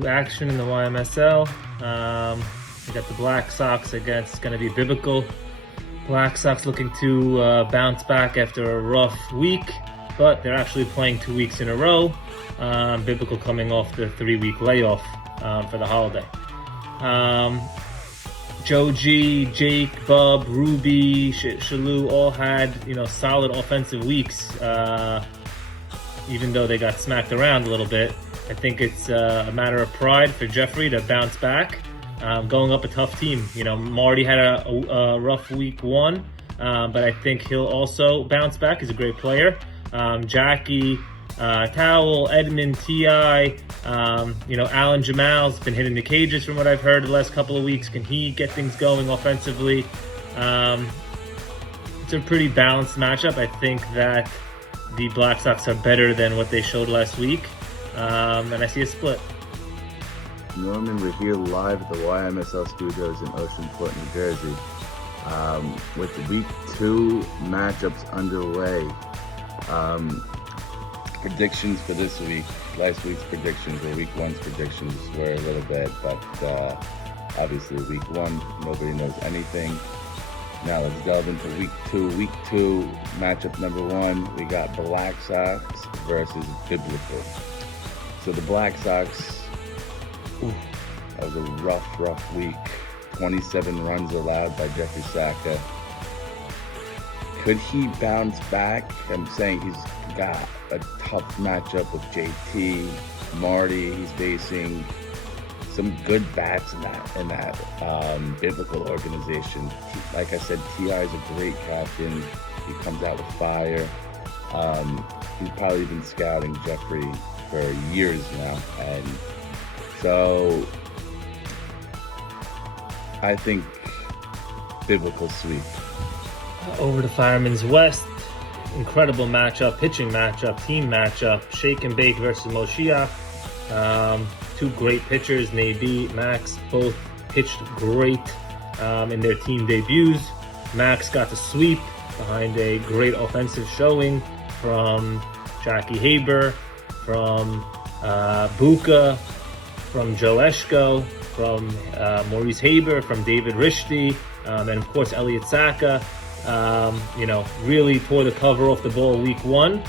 to action in the YMSL. We got the Black Sox against, it's going to be Biblical. Black Sox looking to bounce back after a rough week, but they're actually playing 2 weeks in a row. Biblical coming off the 3-week layoff for the holiday. Joe G, Jake, Bub, Ruby, Shalou all had, solid offensive weeks, even though they got smacked around a little bit. I think it's a matter of pride for Jeffrey to bounce back, going up a tough team. Marty had a rough week 1, but I think he'll also bounce back. He's a great player. Jackie, Towel, Edmund, T.I., Alan Jamal's been hitting the cages from what I've heard the last couple of weeks. Can he get things going offensively? It's a pretty balanced matchup. I think that the Black Sox are better than what they showed last week, and I see a split. Norman, we're here live at the YMSL studios in Oceanport, New Jersey, with week 2 matchups underway. Predictions for this week. Last week's predictions, or week 1's predictions, were a little bit, but obviously week 1, nobody knows anything. Now let's delve into week 2. Week 2, matchup number 1, we got Black Sox versus Biblical. So the Black Sox, that was a rough week. 27 runs allowed by Jeffrey Saka. Could he bounce back? I'm saying he's got a tough matchup with JT, Marty. He's facing some good bats in that Biblical organization. Like I said, T.I. is a great captain. He comes out with fire. He's probably been scouting Jeffrey for years now, and so I think Biblical sweep. Over to Fireman's West. Incredible matchup, pitching matchup, team matchup. Shake and Bake versus Moshiach. 2 great pitchers, Nabi, Max, both pitched great in their team debuts. Max got the sweep behind a great offensive showing from Jackie Haber, from Buka, from Joe Eshko, from Maurice Haber, from David Rishti, and of course Elliot Saka. Really tore the cover off the ball week 1,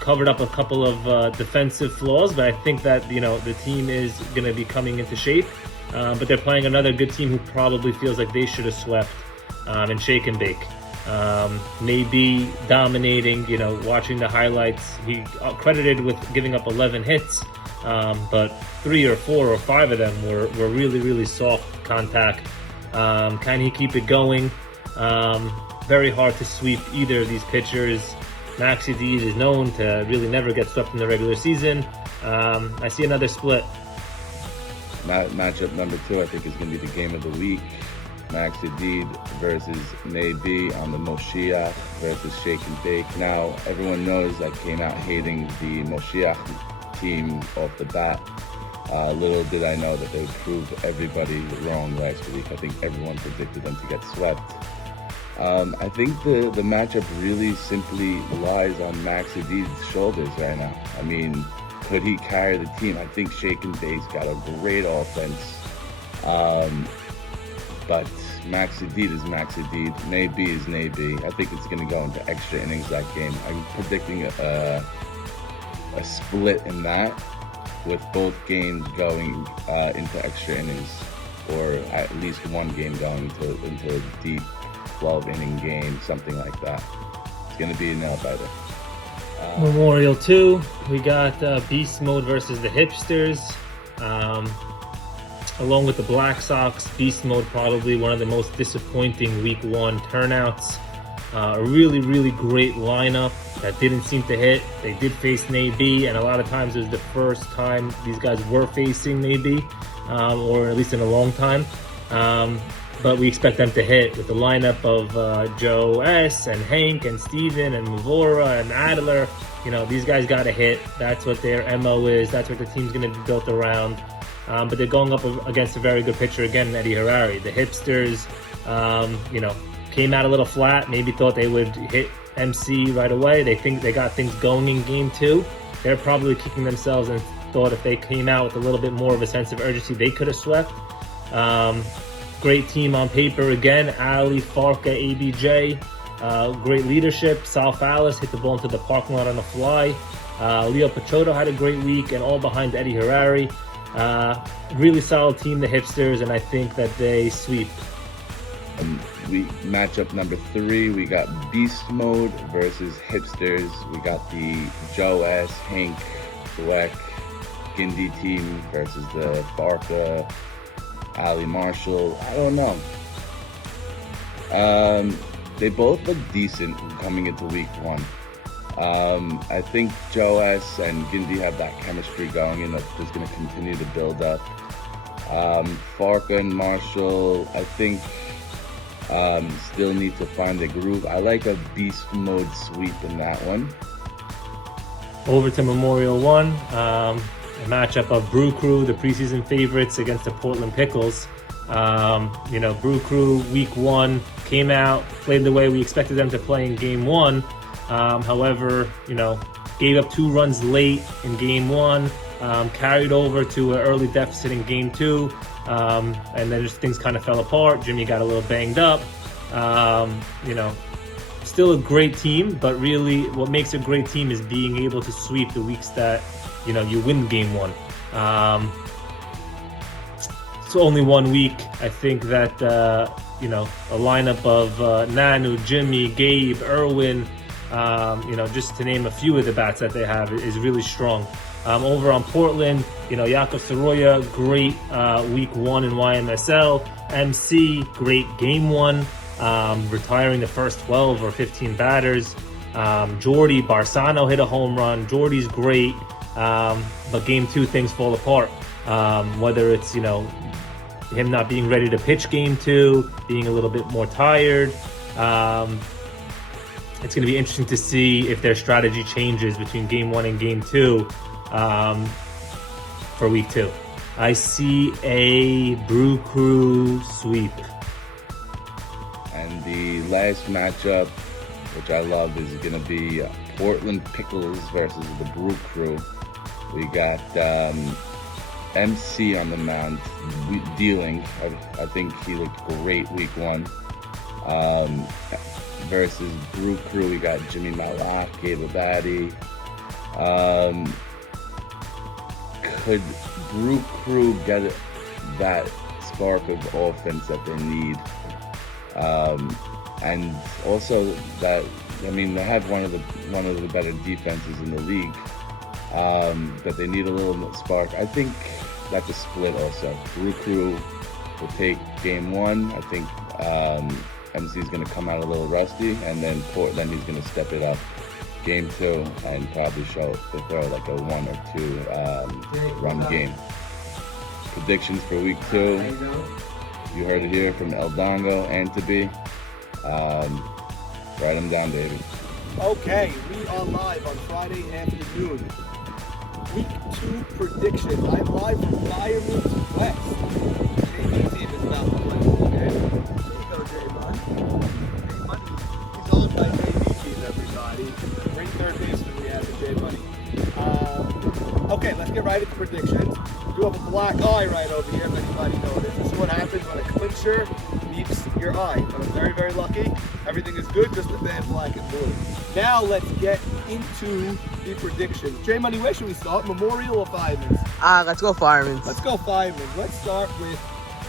covered up a couple of defensive flaws, but I think that, the team is going to be coming into shape. But they're playing another good team who probably feels like they should have swept, and Shake and Bake. Maybe dominating, watching the highlights, he credited with giving up 11 hits, but 3 or 4 or 5 of them were really, really soft contact. Can he keep it going? Very hard to sweep either of these pitchers. Maxi Deed is known to really never get swept in the regular season. I see another split. Matchup number 2, I think, is going to be the game of the week. Maxi Deed versus Nabi on the Moshiach versus Shake and Bake. Now, everyone knows I came out hating the Moshiach team off the bat. Little did I know that they would prove everybody wrong last week. I think everyone predicted them to get swept. I think the matchup really simply lies on Maxi Deed's shoulders right now. I mean, could he carry the team? I think Shake and Bake's got a great offense. But Maxi Deed is Maxi Deed. Nabi is Nabi. I think it's going to go into extra innings that game. I'm predicting a split in that, with both games going into extra innings, or at least one game going into a deep 12-inning game, something like that. It's going to be a nail-biter. Memorial 2, we got Beast Mode versus the Hipsters. Along with the Black Sox, Beast Mode probably one of the most disappointing week 1 turnouts. A really, really great lineup that didn't seem to hit. They did face Nabi, and a lot of times it was the first time these guys were facing Nabi, or at least in a long time. But we expect them to hit with the lineup of Joe S. and Hank and Steven and Mavora and Adler. These guys got to hit. That's what their MO is. That's what the team's going to be built around. But they're going up against a very good pitcher again, Eddie Harari. The Hipsters, came out a little flat. Maybe thought they would hit MC right away. They think they got things going in game 2. They're probably kicking themselves thought if they came out with a little bit more of a sense of urgency, they could have swept. Great team on paper again. Ali, Farka, ABJ. Great leadership. Sal Fallis hit the ball into the parking lot on the fly. Leo Pachoto had a great week, and all behind Eddie Harari. Really solid team, the Hipsters, and I think that they sweep. We matchup number 3, we got Beast Mode versus Hipsters. We got the Joe S, Hank, Dweck, Gindi team versus the Farka, Ali Marshall. I don't know. They both look decent coming into week 1. I think Joe S and Gindi have that chemistry going, and that's just going to continue to build up. Farka and Marshall, I think, still need to find the groove. I like a Beast Mode sweep in that one. Over to Memorial 1, a matchup of Brew Crew, the preseason favorites, against the Portland Pickles. Brew Crew week 1 came out, played the way we expected them to play in game 1. However, gave up 2 runs late in game 1, carried over to an early deficit in game 2, and then just things kind of fell apart. Jimmy got a little banged up. Still a great team, but really what makes a great team is being able to sweep the weeks that, you win game 1. So only 1 week. I think that, a lineup of Nanu, Jimmy, Gabe, Irwin, just to name a few of the bats that they have, is really strong. Over on Portland, Yakov Soroya, great week 1 in YMSL. MC, great game 1, retiring the first 12 or 15 batters. Jordy Barsano hit a home run. Jordy's great, but game 2 things fall apart. Whether it's him not being ready to pitch game 2, being a little bit more tired. It's going to be interesting to see if their strategy changes between game 1 and game 2 for week 2. I see a Brew Crew sweep. And the last matchup, which I love, is going to be Portland Pickles versus the Brew Crew. We got MC on the mound dealing. I think he looked great week 1. Versus Brew Crew, we got Jimmy Malak, Gabe Abadi. Could Brew Crew get that spark of offense that they need? And also that, they have one of the better defenses in the league. That they need a little spark. I think that's a split also. Brew Crew will take game 1. I think MC is going to come out a little rusty, and then Portland, he's going to step it up game 2 and probably throw like a 1 or 2 run game. Predictions for week 2. You heard it here from El Dongo and to be. Write them down, baby. Okay, we are live on Friday afternoon. Week 2 predictions. I'm live from Fireman's West. JB team is about to play. Okay? There you go, J-Money. J-Money. He's on my JB team, everybody. Bring third baseman we have in J-Money. Okay, let's get right into predictions. You have a black eye right over here, if anybody noticed. This is what happens when a clincher meets your eye. But I'm very, very lucky. Everything is good, just a bad black and blue. Now let's get into the predictions. J-Money, where should we start? Memorial or Fireman's? Let's go Fireman's. Let's go Fireman's. Let's start with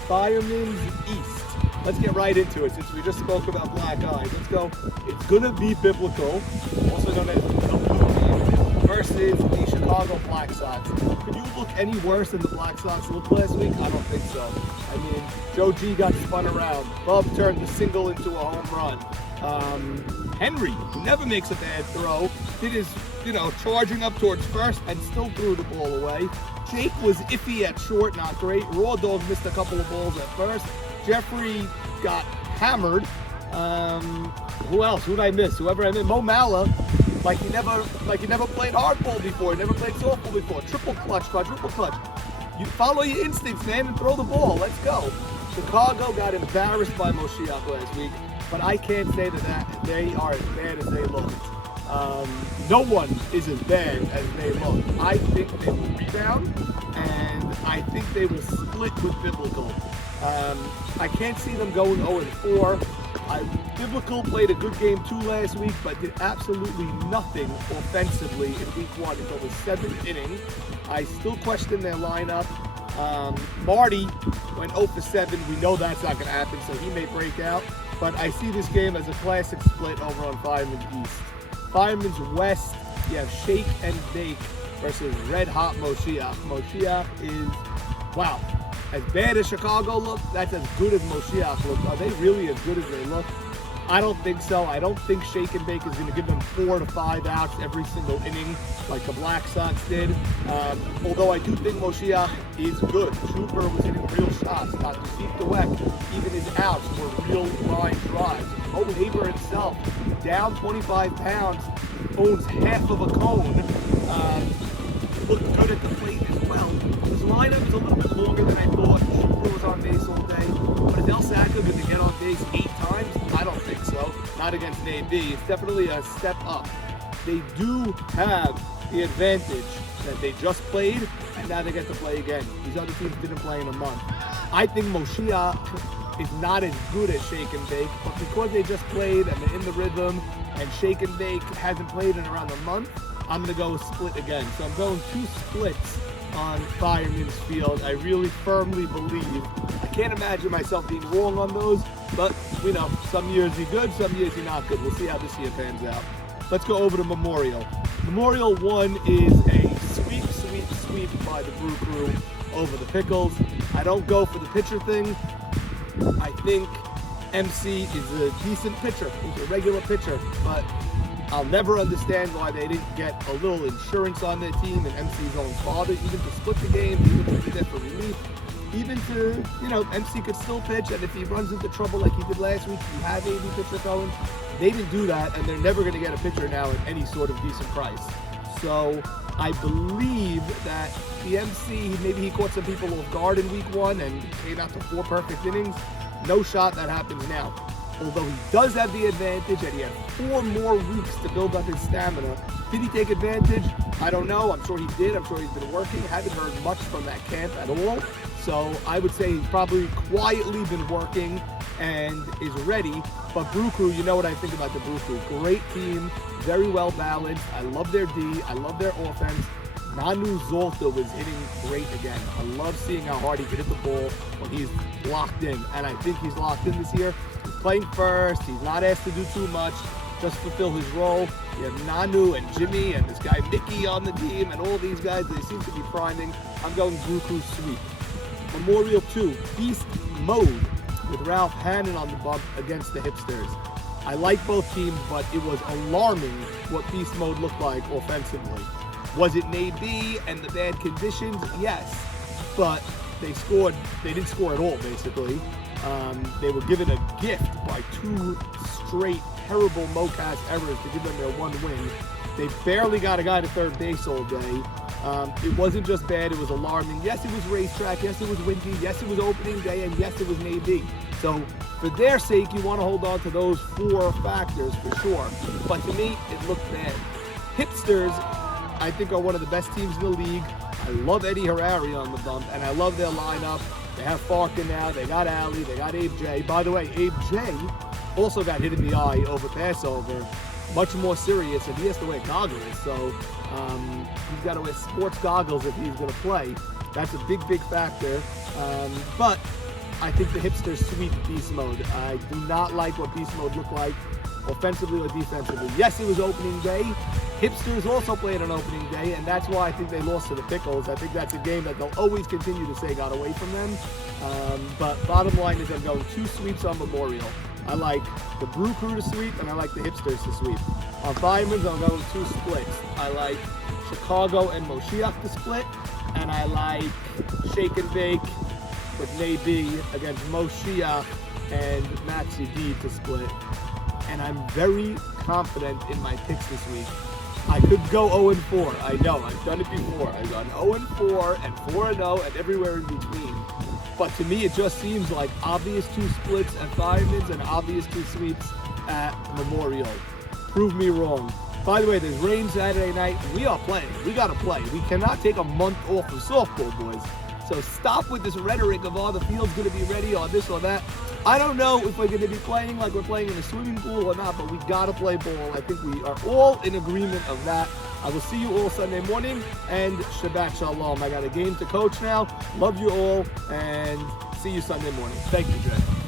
Fireman's East. Let's get right into it since we just spoke about black eyes. Let's go. It's going to be biblical, also known as the blue team, versus the Chicago Black Sox. Could you look any worse than the Black Sox looked last week? I don't think so. Joe G got spun around. Bub turned the single into a home run. Henry, who never makes a bad throw, did his, charging up towards first and still threw the ball away. Jake was iffy at short, not great. Raw Dog missed a couple of balls at first. Jeffrey got hammered. Who else? Who'd I miss? Whoever I missed. Mo Mala, like he never played hardball before, never played softball before. Triple clutch, quadruple clutch. You follow your instincts, man, and throw the ball. Let's go. Chicago got embarrassed by Moshiach last week, but I can't say that they are as bad as they looked. No one is as bad as they look. I think they will rebound, and I think they will split with Biblical. I can't see them going 0-4. Biblical played a good game too last week, but did absolutely nothing offensively in week 1 until the 7th inning. I still question their lineup. Marty went 0-7. We know that's not going to happen, so he may break out. But I see this game as a classic split over on Fireman's East. Fireman's West, you have Shake and Bake versus Red Hot Moshiach. Moshiach is, wow, as bad as Chicago looked, that's as good as Moshiach looked. Are they really as good as they look? I don't think so. I don't think Shake and Bake is going to give them 4 to 5 outs every single inning like the Black Sox did. Although I do think Moshiach is good. Trooper was hitting real shots. Not to seek the Weck. Even his outs were real line drives. Mo Haber himself, down 25 pounds, owns half of a cone. Looked good at the plate as well. His lineup is a little bit longer than I thought. Trooper was on base all day. But is El Sacco going to get on base 8 times? I don't think so. Not against AB. It's definitely a step up. They do have the advantage that they just played, and now they get to play again. These other teams didn't play in a month. I think Moshiach is not as good as Shake and Bake, but because they just played and they're in the rhythm, and Shake and Bake hasn't played in around a month, I'm going to go split again. So I'm going 2 splits on Fireman's Field. I really firmly believe. I can't imagine myself being wrong on those, but we know some years you're good, some years you're not good. We'll see how this year pans out. Let's go over to Memorial. Memorial 1 is a sweep by the Brew Crew over the Pickles. I don't go for the pitcher thing. I think MC is a decent pitcher. He's a regular pitcher, but I'll never understand why they didn't get a little insurance on their team and MC's own father, even to split the game, even to be there for relief, even to, MC could still pitch, and if he runs into trouble like he did last week, you have AB pitcher going. They didn't do that, and they're never going to get a pitcher now at any sort of decent price. So I believe that the MC, maybe he caught some people off guard in week 1 and came out to 4 perfect innings. No shot that happens now. Although he does have the advantage and he had 4 more weeks to build up his stamina. Did he take advantage? I don't know. I'm sure he did. I'm sure he's been working. Haven't heard much from that camp at all. So I would say he's probably quietly been working and is ready. But Brew Crew, you know what I think about the Brew Crew. Great team, very well balanced. I love their D. I love their offense. Nanu Zolta was hitting great again. I love seeing how hard he can hit the ball when he's locked in. And I think he's locked in this year. He's playing first. He's not asked to do too much. Just fulfill his role. You have Nanu and Jimmy and this guy Mickey on the team and all these guys. They seem to be priming. I'm going Brew Crew sweep. Memorial 2, Beast Mode with Ralph Hannon on the bump against the Hipsters. I like both teams, but it was alarming what Beast Mode looked like offensively. Was it maybe and the bad conditions? Yes, but they didn't score at all, basically. They were given a gift by 2 straight terrible Mocas errors to give them their 1 win. They barely got a guy to third base all day. It wasn't just bad, it was alarming. Yes, it was racetrack. Yes, it was windy. Yes, it was opening day. And yes, it was maybe. So for their sake, you want to hold on to those 4 factors for sure. But to me, it looked bad. Hipsters, I think, are one of the best teams in the league. I love Eddie Harari on the bump, and I love their lineup. They have Farkin now. They got Ali. They got Abe J. By the way, Abe J also got hit in the eye over Passover. Much more serious, and he has to wear goggles. So he's got to wear sports goggles if he's going to play. That's a big factor. But I think the Hipsters sweep Beast Mode. I do not like what Beast Mode looked like, offensively or defensively. Yes, it was opening day. Hipsters also played on opening day, and that's why I think they lost to the Pickles. I think that's a game that they'll always continue to say got away from them. But bottom line is I'm going 2 sweeps on Memorial. I like the Brew Crew to sweep, and I like the Hipsters to sweep. On Fireman's, I'm going 2 splits. I like Chicago and Moshiach to split, and I like Shake and Bake with Nabi against Moshiach and Maxi D to split. And I'm very confident in my picks this week. I could go 0-4. I know, I've done it before. I've gone 0-4 and 4-0 and everywhere in between. But to me, it just seems like obvious 2 splits at Fireman's and obvious 2 sweeps at Memorial. Prove me wrong. By the way, there's rain Saturday night. We are playing. We got to play. We cannot take a month off of softball, boys. So stop with this rhetoric of, oh, the field's going to be ready or this or that. I don't know if we're going to be playing like we're playing in a swimming pool or not, but we got to play ball. I think we are all in agreement of that. I will see you all Sunday morning, and Shabbat Shalom. I got a game to coach now. Love you all, and see you Sunday morning. Thank you, Dre.